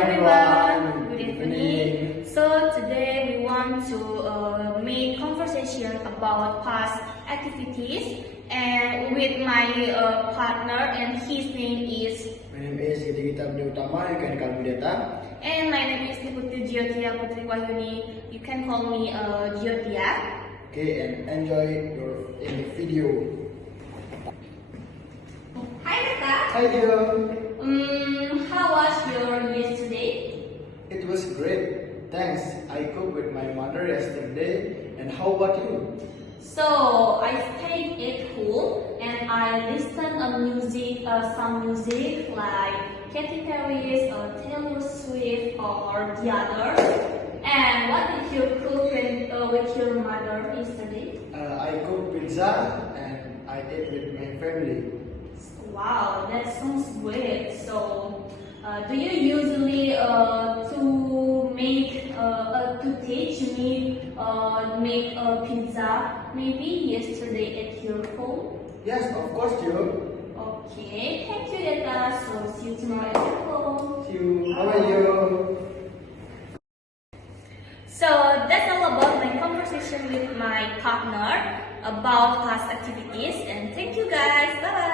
everyone, good evening. So today we want to make conversation about past activities and with my partner, and his name is. My name is Gita Budi Utama, you can call me Deta. And my name is Niputi Jyotia Putri Wahyuni. You can call me Jyotia. Okay, and enjoy in the video. Hi Deta. Hi dear. How was your yesterday? It was great. Thanks. I cooked with my mother yesterday. And how about you? So I stayed at home and I listened some music like Katy Perry's or Taylor Swift or the others. And what did you cook with your mother yesterday? I cooked pizza and I ate with my family. Wow, that sounds great. So, do you usually to teach me make a pizza maybe yesterday at your home? Yes, of course, dear. Okay, thank you, Deta. So, see you tomorrow at your home. See you. How are you? So, that's all about my conversation with my partner about past activities. And thank you, guys. Bye bye.